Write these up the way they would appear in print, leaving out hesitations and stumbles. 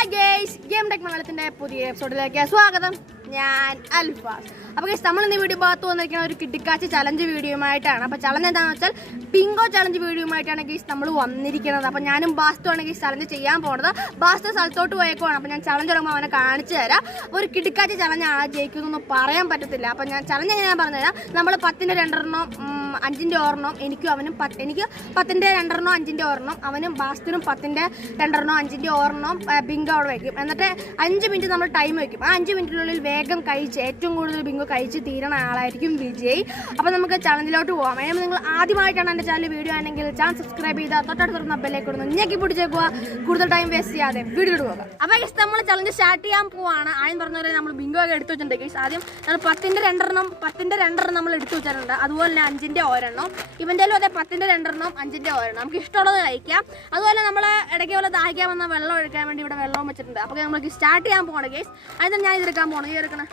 Hi guys, Game Tech Malayalamത്തിന്റെ പുതിയ എപ്പിസോഡിലേക്ക് സ്വാഗതം. ഞാൻ അൽഫാസ്. അപ്പോൾ ഗയ്സ് നമ്മൾ ഇന്ന് വീഡിയോ ഭാഗത്ത് വന്നിരിക്കുന്ന ഒരു കിഡിക്കാച്ച് ചലഞ്ച് വീഡിയോയുമായിട്ടാണ്. അപ്പോൾ ചലഞ്ച് എന്താണെന്ന് വെച്ചാൽ ബിങ്കോ ചലഞ്ച് വീഡിയോയുമായിട്ടാണ് ഗയ്സ് നമ്മൾ വന്നിരിക്കുന്നത്. അപ്പോൾ ഞാനും ബാസ്തുമാണ് ഗയ്സ് ചലഞ്ച് ചെയ്യാൻ പോകുന്നത്. ബാസ്തു സ്ഥലത്തോട്ട് പോയേക്കുവാണ്. അപ്പോൾ ഞാൻ ചലഞ്ച് തുടങ്ങുമ്പോൾ അവനെ കാണിച്ചു തരാം. ഒരു കിഡിക്കാച്ച് ചലഞ്ചാണ്, ജയിക്കുന്നൊന്നും പറയാൻ പറ്റത്തില്ല. അപ്പോൾ ഞാൻ ചലഞ്ച് എങ്ങനെയാണെന്ന് പറഞ്ഞുതരാം. നമ്മൾ 10ന്റെ 2 5ന്റെ ഒരെണ്ണം എനിക്ക് 10ന്റെ 2 5ന്റെ ഒരെണ്ണം അവനും ബാസ്തുവിനും 10ന്റെ 2 5ന്റെ ഒരെണ്ണം ബിങ്കോ അവിടെ വയ്ക്കും. എന്നിട്ട് 5 മിനിറ്റ് നമ്മൾ ടൈം വയ്ക്കും. ആ 5 മിനിറ്റിനുള്ളിൽ വേഗം കഴിച്ച് ഏറ്റവും കൂടുതൽ ബിങ്കോ കഴിച്ച് തീരണ ആളായിരിക്കും വിജയ്. അപ്പോൾ നമുക്ക് ചലഞ്ചിലോട്ട് പോകാം. അതിന് നിങ്ങൾ ആദ്യമായിട്ടാണ് എൻ്റെ ചാനൽ വീഡിയോ ആണെങ്കിൽ ചാനൽ സബ്സ്ക്രൈബ് ചെയ്താൽ തൊട്ടടുത്തുള്ള ബെല്ലേക്ക് കൊടുന്ന് ഞെക്കി പിടിച്ചേക്കുക. കൂടുതൽ ടൈം വേസ്റ്റ് ചെയ്യാതെ വീഡിയോയിട്ട് പോകാം. അപ്പോൾ ഗയ്സ് നമ്മൾ ചലഞ്ച് സ്റ്റാർട്ട് ചെയ്യാൻ പോവാണ്. ആദ്യം പറഞ്ഞവരെ നമ്മൾ ബിങ്കോ ഒക്കെ എടുത്തു വെച്ചിട്ടുണ്ട് ഗയ്സ്. ആദ്യം നമ്മൾ 10ന്റെ 2 നമ്മൾ എടുത്തു വെച്ചിട്ടുണ്ട്. അതുപോലെ തന്നെ 5ന്റെ ഒരെണ്ണം ഇവൻ്റെലും അതെ 10ന്റെ 2 5ന്റെ ഒരെണ്ണം നമുക്ക് ഇഷ്ടമുള്ളത് കഴിക്കാം. അതുപോലെ നമ്മൾ ഇടയ്ക്ക് പോലെ ദാഹിക്കാൻ വന്ന വെള്ളം ഒഴിക്കാൻ വേണ്ടി ഇവിടെ വെള്ളവും വെച്ചിട്ടുണ്ട്. അപ്പോൾ നമുക്ക് സ്റ്റാർട്ട് ചെയ്യാൻ പോകണം ഗയ്സ്. അതിന് ഞാൻ ഇതെടുക്കാൻ പോകണം. ഈ എടുക്കണം.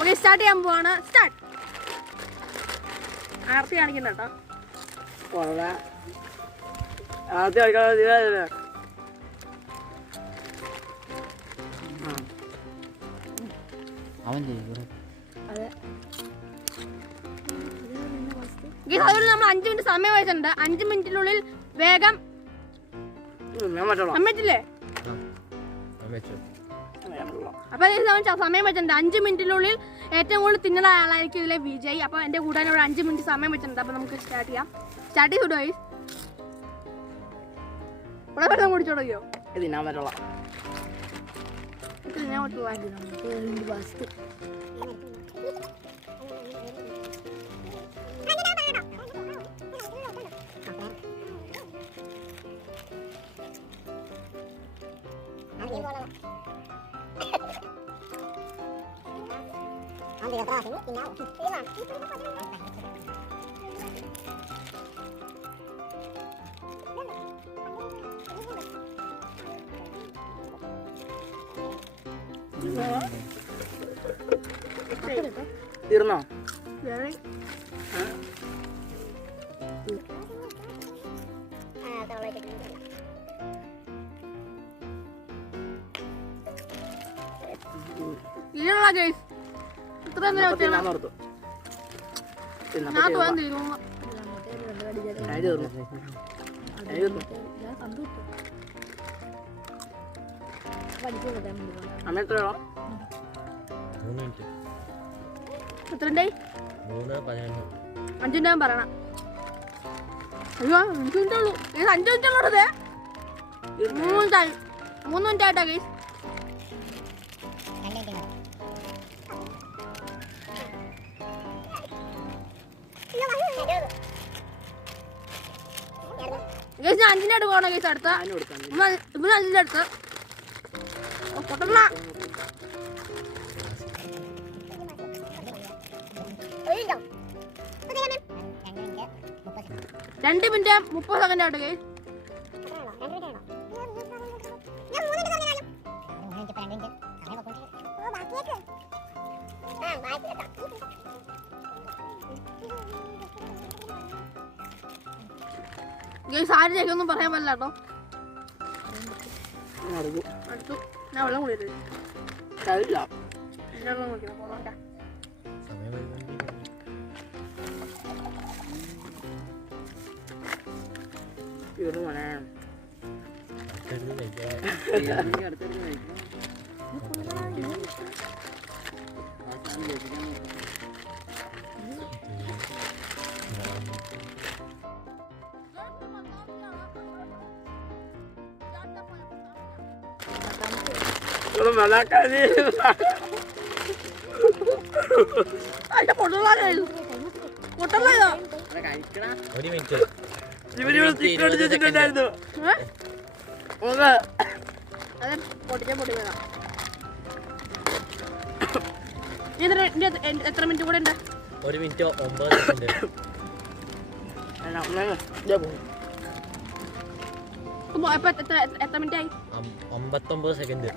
ഓക്കെ സ്റ്റാർട്ട് ചെയ്യാൻ പോവാണ്. സ്റ്റാർട്ട്. ആർത്തി കാണിക്കണ്ട കേട്ടോ. അതുപോലെ നമ്മൾ 5 മിനിറ്റ് സമയം വെച്ചിട്ടുണ്ട്. 5 മിനിറ്റിനുള്ളിൽ വേഗം പറ്റില്ലേ? അപ്പൊ സമയം വെച്ചിട്ടുണ്ട്. 5 മിനിറ്റിനുള്ളിൽ ഏറ്റവും കൂടുതൽ തിന്നുന്ന ആളായിരിക്കും ഇതിലെ വിജയ്. അപ്പൊ എന്റെ കൂടാൻ ഇവിടെ 5 മിനിറ്റ് സമയം വെച്ചിട്ടുണ്ട്. അപ്പൊ നമുക്ക് സ്റ്റാർട്ട് ചെയ്യാം. സ്റ്റാർട്ട് ചെയ്തോ ഗയ്സ്. ഇവിടെ വെള്ളം കുടിച്ചോ തുടങ്ങിയോ? തീർന്നോ? എത്രണ്ടായി? 5 മിനിറ്റ് പറയണം. അയ്യോ 5 മിനിറ്റ് ഉള്ളൂ. 5 മിനിറ്റ് ഉള്ളത് 3 മിനിറ്റ് ആയിട്ടാ ഗയ്സ്. ഗയ്സ് 5ന്റെ അടുത്ത് പോകണം ഗയ്സ്. അടുത്ത 5ന്റെ അടുത്ത് പൊട്ടണ 2 മിനിറ്റ് 30 സെക്കൻഡ് ആയിട്ട് ഗയ്സ്. ഗയ്സ് ആരും ജയിക്കൊന്നും പറയാൻ പറ്റില്ല കേട്ടോ. അടുത്തു ഞാൻ വെള്ളം കുടിക്കട്ടെ. എത്ര മിനിറ്റ് കൂടെ ഉണ്ട്? 1 മിനിറ്റ് 9 സെക്കൻഡ്. എത്ര മിനിറ്റ് ആയി? 59 സെക്കൻഡ്.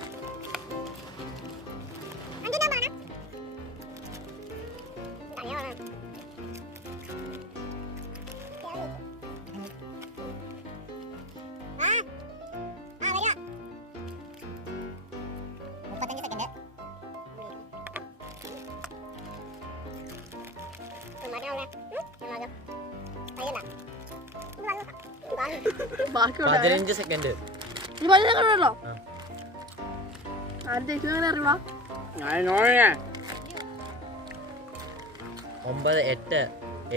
ബാക്കിയുള്ള 15 സെക്കൻഡ്. ഈ 15 സെക്കൻഡ് ഉള്ളോ? ആരും ജയിച്ചു അറിയുവാ? 9, 8,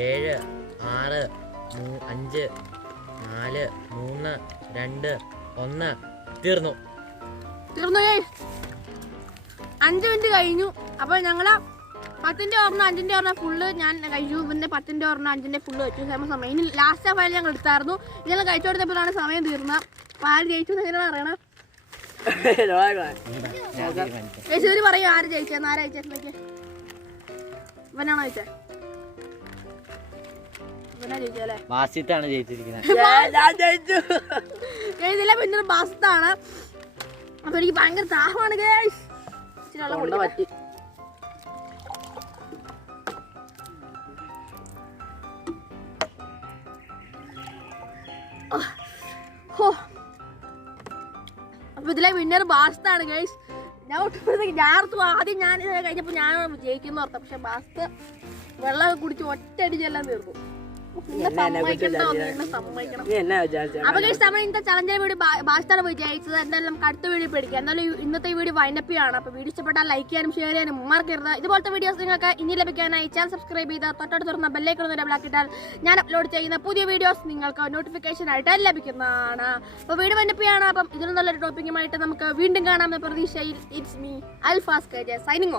7, 6, 5, 4, 3, 2, 1 തീർന്നു. 5 മിനിറ്റ് കഴിഞ്ഞു. അപ്പൊ ഞങ്ങള് 10ന്റെ ഓർമ്മ 5ന്റെ ഓർമ്മ ഫുള്ള് ഞാൻ കഴിച്ചു. പിന്നെ 10ന്റെ ഓർമ്മ 5ന്റെ ഫുള്ള് വെച്ചു. സമയം ഇനി ലാസ്റ്റ് ഫയൽ ഞങ്ങൾ എടുത്തായിരുന്നു. ഇതെല്ലാം കഴിച്ചു കൊടുത്തപ്പോഴാണ് സമയം തീർന്നത്. അപ്പൊ ആര് ജയിച്ചു എങ്ങനെയാണ് അറിയണം? യേശുവിന് പറയൂ ആര് ജയിച്ചെന്ന്. ആരാ ജയിച്ചേ? ഇവനാണോ ജയിച്ചേ? ഇവനാ ജയിച്ചല്ലേ? ബാസിത്താണ് ജയിച്ചിരിക്കുന്നത്. ഇതിലെ പിന്നെ ബാസിത്താണ്. അപ്പൊ എനിക്ക് ഭയങ്കര ദാഹമാണ് ഗൈസ്. ഇച്ചിരി വെള്ളം കുടിക്കട്ടെ. അപ്പൊ ഇതിലെ വിന്നർ ബാസ്താണ് ഗൈസ്. ഞാൻ ആദ്യം ഞാൻ ഇത് കഴിഞ്ഞപ്പോ ഞാൻ ജയിക്കുന്ന ഓർത്ത. പക്ഷെ ബാസ്ത് വെള്ളം കുടിച്ച് ഒറ്റയടിച്ചെല്ലാം തീർന്നു. അപ്പൊ ഗൈസ് നമ്മൾ ഇന്നത്തെ ചലഞ്ചിന്റെ വീഡിയോ ബാസ്റ്റാണ് വിജയിച്ചത്. എന്തായാലും നമുക്ക് അടുത്ത വീഡിയോ പഠിക്കാം. എന്നാലും ഇന്നത്തെ വീഡിയോ വൈൻഡപ്പ് ആണ്. അപ്പൊ വീഡിയോ ഇഷ്ടപ്പെട്ടാൽ ലൈക്ക് ചെയ്യാനും ഷെയർ ചെയ്യാനും മറക്കരുത്. ഇതുപോലത്തെ വീഡിയോസ് നിങ്ങൾക്ക് ഇനി ലഭിക്കാനായി ചാനൽ സബ്സ്ക്രൈബ് ചെയ്ത് തൊട്ടടുത്ത് തുറന്ന ബെല്ലൈക്കൺ ഡബിൾ ആക്കിയിട്ടാൽ ഞാൻ അപ്ലോഡ് ചെയ്യുന്ന പുതിയ വീഡിയോസ് നിങ്ങൾക്ക് നോട്ടിഫിക്കേഷൻ ആയിട്ട് ലഭിക്കുന്നതാണ്. അപ്പൊ വീഡിയോ വൈൻഡപ്പ് ആണ്. അപ്പം ഇതിലും നല്ലൊരു ടോപ്പിക്കുമായിട്ട് നമുക്ക് വീണ്ടും കാണാമെന്ന പ്രതീക്ഷയിൽ it's me Alfas signing off.